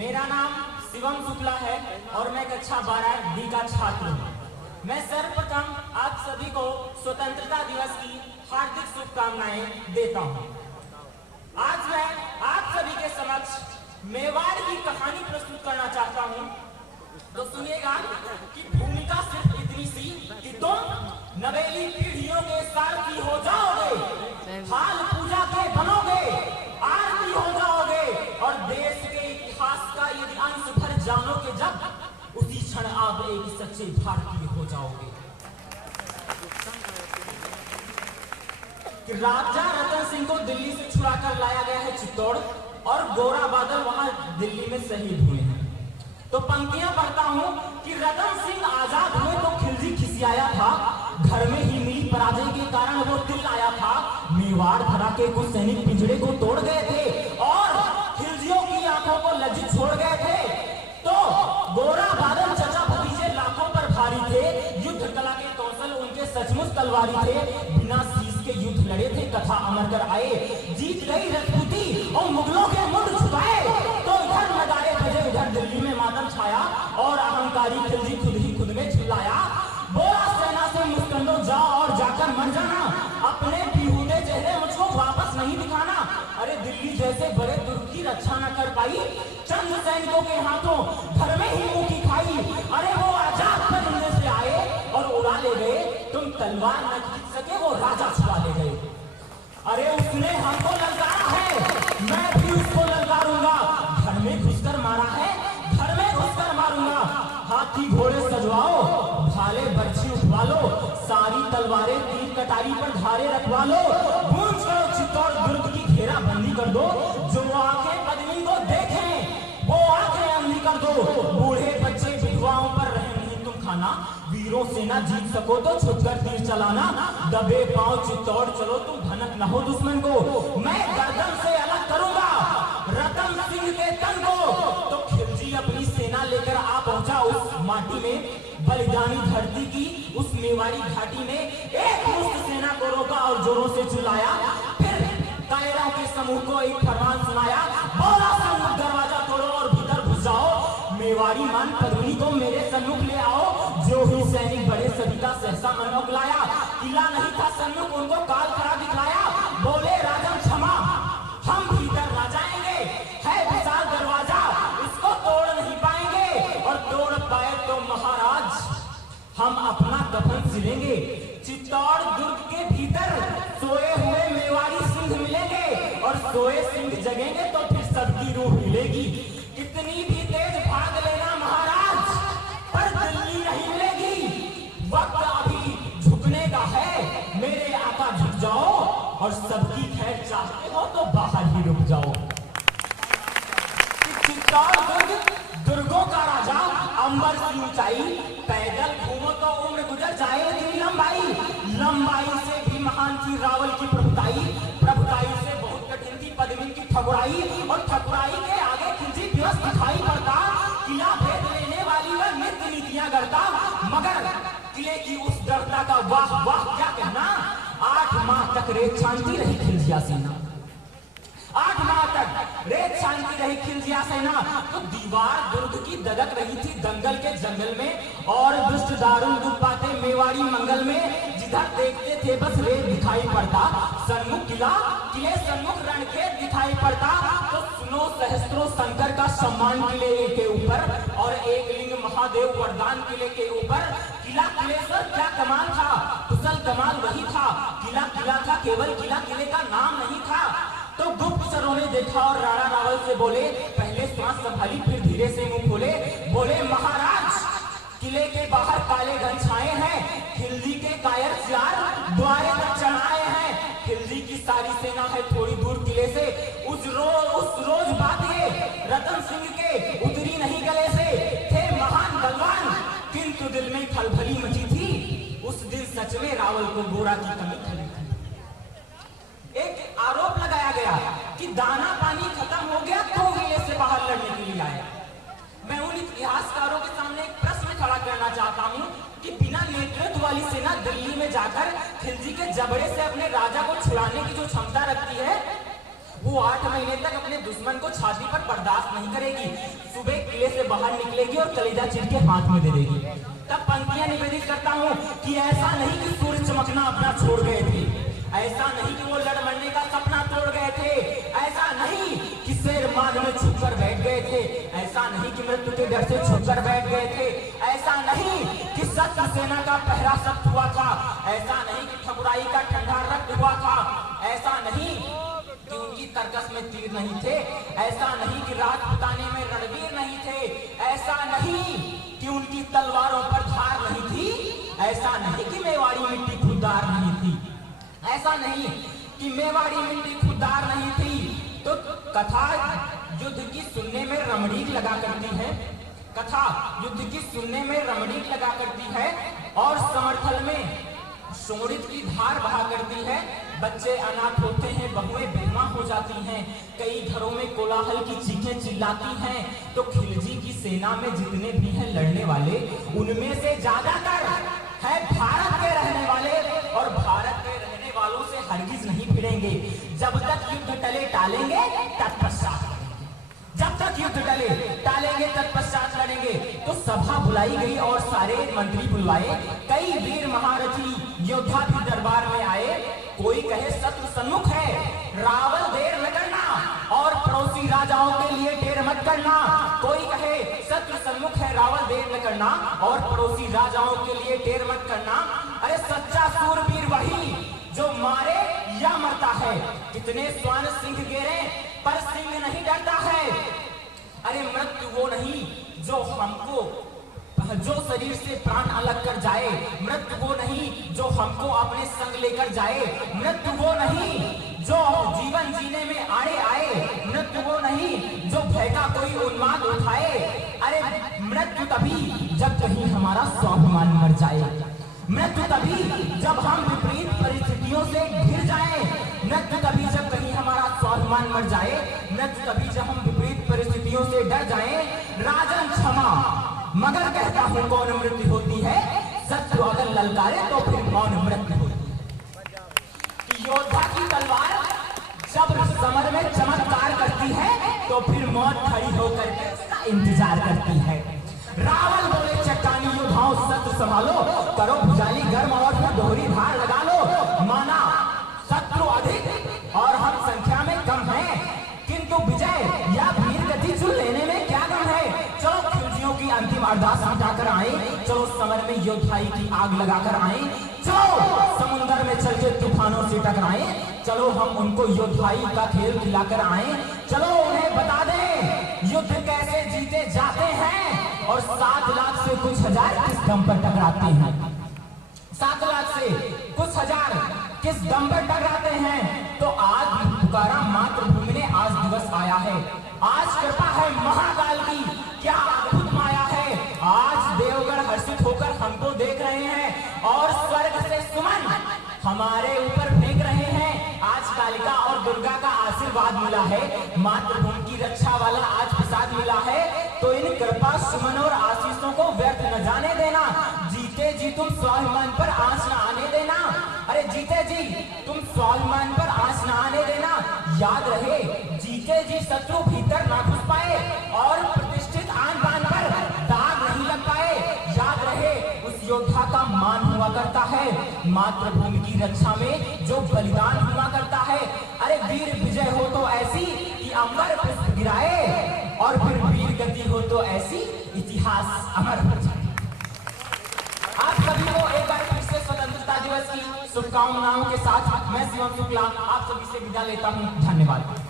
मेरा नाम शिवम शुक्ला है और मैं कक्षा 12 डी का छात्र हूँ। मैं सर्वप्रथम आप सभी को स्वतंत्रता दिवस की हार्दिक शुभकामनाएं देता हूँ। आज मैं आप सभी के समक्ष मेवाड़ की कहानी प्रस्तुत करना चाहता हूँ। तो सुनिएगा कि भूमिका सिर्फ इतनी सी कि तुम नवेली पीढ़ियों के सारथी हो जाओगे, हाल पूजा के बनोगे, आरती हो जाओगे और देश के इतिहास का यदि अंश भर जानोगे जब, उसी क्षण आप एक सच्चे भारतीय हो जाओगे। कि राजा रतन सिंह को दिल्ली से छुड़ाकर लाया गया है चित्तौड़ और गोरा बादल वहां दिल्ली में शहीद हुए हैं। तो पंक्तियां पढ़ता हूं कि रतन सिंह आजाद हुए तो खिलजी खिसियाया था, घर में ही मिली पराजय के कारण वो दिल आया था। मेवाड़ धरा के कुछ सैनिक पिंजड़े को तोड़ गए थे और खिलजियों की आंखों को लज्जित छोड़ गए थे। तो गोरा बादल चचा भतीजे लाखों पर भारी थे, युद्ध कला के कौशल उनके सचमुच तलवारी थे, बिना शीश के युद्ध लड़े थे, कथा अमर कर आए, जीत गई राजपूती और मुगलों के मुंड छुपाए। तो इधर नगाड़े बजे, उधर दिल्ली में मातम छाया और अहंकारी खिलजी खुद ही खुद में झुलाया। बोला सेना से मुस्कंदो जाओ और जाकर मर जाना, अपने बेहूदे चेहरे मुझको वापस नहीं दिखाना। अरे दिल्ली जैसे बड़े दुर्ग की रक्षा न कर पाई, चंद सैनिकों के हाथों घर में ही मुंह की खाई। अरे वो आजाद परिंदे से आए और उड़ा ले गए, तुम तलवार न खींच सके वो राजा छुड़ा ले गए। अरे उसने हमको ललकारा है, मैं भी उसको ललकारूंगा। घर में घुसकर मारा है, घर में घुसकर मारूंगा। हाथी घोड़े सजवाओ, भाले बर्छी उठवा लो, सारी तलवारें तीर कटारी पर धारे रखवा लो। गूंज करो चित्तौड़ दुर्ग की घेराबंदी कर दो, जो आंखें पद्मिनी को देखें वो आंखें अंधी कर दो। बूढ़े बच्चे विधवाओं पर रहे नहीं तुम खाना, वीरों से ना जीत सको तो छुपकर तीर चलाना। दबे पांव चित्तौड़ चलो तुम भनक न हो दुश्मन को, मैं गर्दन से अलग करूंगा रतन सिंह के तन को। तो खिलजी अपनी सेना लेकर आ पहुंचा उस माटी में, बलिदानी धरती की उस मेवाड़ी घाटी में। एक मुक्त सेना को रोका और जोरों से चिल्लाया, फिर कायरों के समूह को एक फरमान सुनाया, बोला सम्मुख दरवाजा तोड़ो और भीतर घुस जाओ। मेवाड़ी मान पद्मिनी को मेरे सम्मुख ले आओ। जो ही सैनिक बड़े सभी का सहसा मन उगलाया, किला नहीं था सम्मुख उनको काल खड़ा दिखलाया। बोले राजन क्षमा, हम भीतर ना जाएंगे, है विशाल दरवाजा इसको तोड़ नहीं पाएंगे, और तोड़ पाए तो महाराज हम अपना कफन सिलेंगे। चित्तौड़ दुर्ग के भीतर सोए हुए मेवाड़ी सिंह मिलेंगे और सोए सिंह जगेंगे तो फिर सबकी रूह मिलेगी। कितनी भी तेज भाग लेना महाराज, पर दिल्ली नहीं मिलेगी। वक्त अभी झुकने का है, मेरे आका झुक जाओ और सबकी खैर चाहते हो तो बाहर ही रुक जाओ। चित्तौड़ दुर्ग दुर्गों का राजा, अंबर की ऊंचाई, पैदल घूमो तो उम्र गुजर जाए इतनी लंबाई। लंबाई से भी महान थी रावल की प्रभुताई, प्रभुताई से बहुत कठिन थी पद्मिनी की ठकुराई, और ठकुराई के आगे खिलजी दिवस दिखाई पड़ता। किला भेद लेने वाली वह नित्य नीतियां गढ़ता, मगर किले की उस दृढ़ता का वाह वाह क्या कहना। 8 माह तक रेत शांति रही खिलजिया सेना, 8 माह तक रेत शांति रही खिलजिया सेना। तो दीवार दुर्ग की दगक रही थी दंगल के जंगल में, और दुष्ट दारुण दुख पाते मेवाड़ी मंगल में। जिधर देखते थे बस रेत दिखाई पड़ता, सन्मुख किला, किले सन्मुख रणखेत दिखाई पड़ता। तो सुनो सहस्त्रों शंकर का सम्मान किले के ऊपर, और एक लिंग महादेव वरदान किले के ऊपर। किला किलेश्वर क्या कमाल था, कुशल कमाल वही था। किला किला था, केवल किला किले का नाम नहीं था। तो गुप्तचरों ने देखा और राणा रावल से बोले, पहले श्वास संभाली फिर धीरे से मुंह खोले। बोले महाराज किले के बाहर काले घन छाए हैं, खिलजी के कायर सियार द्वारे पर चढ़ाए हैं। खिलजी की सारी सेना है थोड़ी दूर किले से। उस रोज बात ये रतन सिंह के उतरी नहीं गले से। थे महान बलवान किंतु दिल में खलबली मची थी, उस दिन सच में रावल को गोरा की कमी खली थी। एक आरोप लगाया गया कि दाना पानी खत्म हो गया तो किले से बाहर लड़ने के लिए आए। मैं उन इतिहासकारों के सामने एक प्रश्न खड़ा करना चाहता हूं कि बिना नेतृत्व वाली सेना दिल्ली में जाकर खिलजी के जबड़े से अपने राजा को छुड़ाने की जो क्षमता रखती है, वो 8 महीने तक अपने दुश्मन को छाती पर बर्दाश्त नहीं करेगी। सुबह किले से बाहर निकलेगी और कलेजा चीर के हाथ में दे देगी। तब पंक्तियां निवेदित करता हूँ कि ऐसा नहीं कि सूर्य चमकना अपना छोड़ गए थे, ऐसा नहीं कि वो लड़ मरने का सपना तोड़ गए थे, ऐसा नहीं कि शेर मार्ग में छुपकर बैठ गए थे, ऐसा नहीं कि मृत्यु के डर से छुपकर बैठ गए थे, ऐसा नहीं कि शत्रु सेना का पहरा सख्त हुआ था, ऐसा नहीं कि ठकुराई का ठंडा रक्त हुआ था, ऐसा नहीं कि उनकी तरकस में तीर नहीं थे, ऐसा नहीं कि राजपुताने में रणवीर नहीं थे, ऐसा नहीं कि उनकी तलवारों पर धार नहीं थी, ऐसा नहीं कि मेवाड़ी मिट्टी खुददार नहीं थी, ऐसा नहीं कि मेवाड़ी मिट्टी खुददार नहीं थी। तो कथा युद्ध की सुनने में रमणीक लगा करती है, कथा युद्ध की सुनने में रमणीक लगा करती है और समर्थल में शोणित की धार बहा करती है। बच्चे अनाथ होते हैं, बहुएं विधवा हो जाती हैं, कई घरों में कोलाहल की चीखें चिल्लाती हैं। तो खिलजी की सेना में जितने भी हैं लड़ने वाले, उनमें से ज्यादातर है भारत के रहने वाले और भारत के रहने वालों से हरगिज नहीं भिड़ेंगे। जब तक युद्ध टले टालेंगे तत्पश्चात, जब तक युद्ध टले टालेंगे तत्पश्चात लड़ेंगे। तो सभा बुलाई गई और सारे मंत्री बुलवाए, कई वीर महारथी योद्धा भी दरबार में आए। कोई कहे शत्रु सन्मुख है, रावण देर न करना और पड़ोसी राजाओं के लिए देर मत करना। कोई कहे शत्रु सन्मुख है, रावण देर न करना और पड़ोसी राजाओं के लिए देर मत करना। अरे सच्चा सूरवीर वही जो मारे या मरता है। कितने स्वर्ण सिंह गिरे पर सिंह नहीं डरता है। अरे मृत्यु वो नहीं जो हमको, जो शरीर से प्राण अलग कर जाए, मृत्यु वो नहीं जो हमको अपने संग लेकर जाए, मृत्यु वो नहीं जो जीवन जीने में आड़े आए, मृत्यु वो नहीं जो भय का कोई उन्माद उठाए। अरे मृत्यु तभी जब कहीं हमारा स्वाभिमान मर जाए, मृत्यु तभी जब हम विपरीत परिस्थितियों से घिर जाए, मृत्यु तभी जब कहीं हमारा स्वाभिमान मर जाए, मृत्यु तभी जब हम विपरीत परिस्थितियों से डर जाए। राजन क्षमा मगर कहता हूं कौन मृत्यु होती है, शत्रु अगर ललकारे तो फिर कौन मृत्यु होती है। योद्धा की तलवार जब समर में चमत्कार करती है तो फिर मौत खड़ी होकर के उसका इंतजार करती है। रावण बोले चट्टानी योद्धाओं शत्रु संभालो, करो भुजाली गर्म और फिर दोहरी धार लगा लो। माना शत्रु अधिक और हम संख्या में कम हैं, किंतु विजय या वीर गति चुन लेने में क्या गम है। चलो खिलजियों की अंतिम अरदास मिटाकर आए, चलो समर में योद्धाई की आग लगाकर आए, चलो समुद्र में चल के तूफानों से टकराए, चलो हम उनको योद्धाई का खेल खिलाकर आए, चलो उन्हें बता दें युद्ध कैसे जीते जाते हैं और 7 लाख से कुछ हजार किस दम पर टकराते हैं, 7 लाख से कुछ हजार किस दम पर टकराते हैं। तो आज पुकारा मातृभूमि ने आज दिवस आया है, आज कृपा है महाकाल की, क्या अद्भुत माया है। आज देवगढ़ हर्षित होकर हमको देख रहे हैं और स्वर्ग से सुमन हमारे ऊपर फेंक रहे हैं। आज कालिका और दुर्गा का आशीर्वाद मिला है, मातृभूमि की रक्षा वाला आज प्रसाद मिला है। तो इन कृपा सुमन और आशीषों को व्यर्थ न जाने देना। जीते जी तुम स्वाभिमान पर आंच न आने देना। अरे जीते जी तुम स्वाभिमान पर आंच न आने देना। याद रहे जीते जी शत्रु भीतर ना घुस पाए और प्रतिष्ठित आन बान पर दाग नहीं लग पाए। याद रहे उस योद्धा का मान हुआ करता है, मातृभूमि की रक्षा में जो बलिदान हुआ करता है। अरे वीर विजय हो तो ऐसी कि अंबर पुष्प गिराए और फिर वीर गति हो तो ऐसी इतिहास अमर हो जाए। आप सभी को एक बार फिर से स्वतंत्रता दिवस की शुभकामनाओं के साथ मैं शिवम शुक्ला आप सभी से विदा लेता हूं। धन्यवाद।